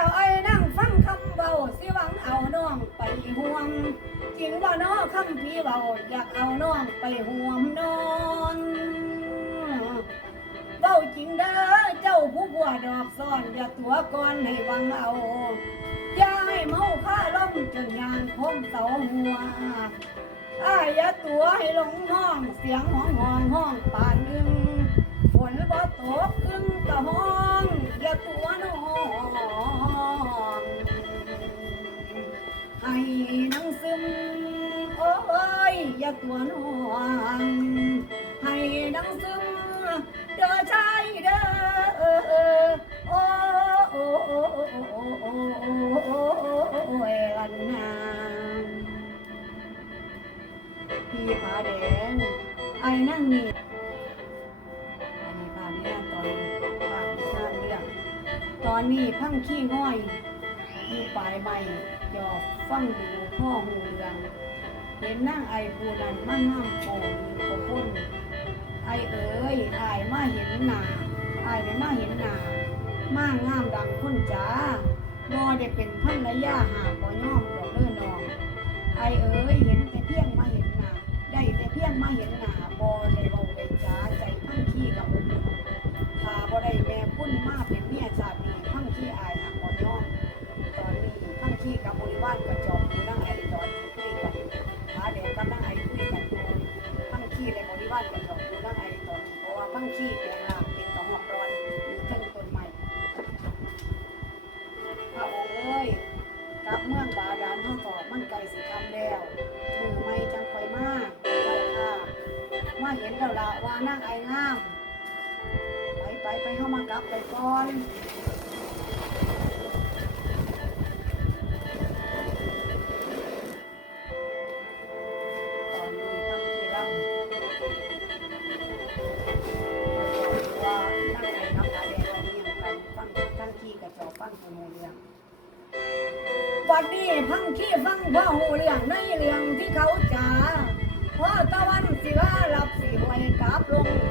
แล้วไอ้นั่งฟังคำเบาสิหวังเอาน้องไปห่วงจริงว่าน้อคำพี่เบาอยากเอาน้องไปห่วงนอนเบาจริงเด้อเจ้าผู้บัวดอกซ่อนอย่าตัวก่อนให้หวังเอาอย่าให้เมาผ้าล่มจนยางคมเสาหัวอ้ายอย่าตัวให้หลงห้องเสียงห้องห้องห้องป่านดึงฝนบ่ตกครึ่งกะห้องอย่าตัว อย่าตัวน้องให้นังซึมเด้อชายเด้อโอ้โอ้โอ้โอ้โอ้โอ้โอ้โอ้ยลันนางพี่ผาแดงไอ้นั่งนี่อันนี้พาเนี่ยตอนพาพิชาเรื่องตอนนี้พังขี้ง่อยอยู่ปลายใบหยอกฟังดูพ่อหูเรือง เห็นนั่งไอ้ปูนันมานห้ามโป่งกระพุ่นไอเอ๋ยไอายมาเห็นหนาไอได้มาเห็นหนามางามดังคนจ้าบ่ได้เป็นพันระยะหาบ่ย่อมด กับเมืองบาดาลห้องกอมันไกลสิคำแล้วมือไม่จังคอยมาเจ้าค่ะมาเห็นแล้วละว่านั่งไอ้งาม ไปไปไปเข้ามากลับไปก่อนฟังกันฟังทั้งขี้กระจอกฟังหูเรื่อง ดนี้พังขี้ฟังพ่อหูเรื่องในเรื่องที่เขาจ่าพ่อตะวันสิว่ารับสิไว้กลับลง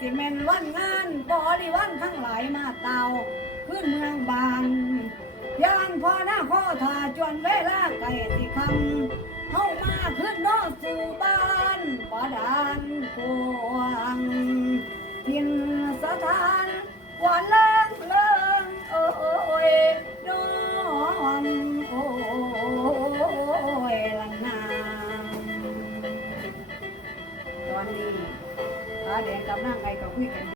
สิแม่นวันงานบริวันทั้งหลายมาเตาขึ้นเมืองบานยานพ่อหน้าพ่อทาจวนเวลาไก่สิคำเฮามาขึ้นนอกสู่บ้านบาดานกวางทินสถานหวานเลิงเลิงโอ้ยน้องโอ้ยละนางตอนนี้าแดงกับนางไงก็คุยกัน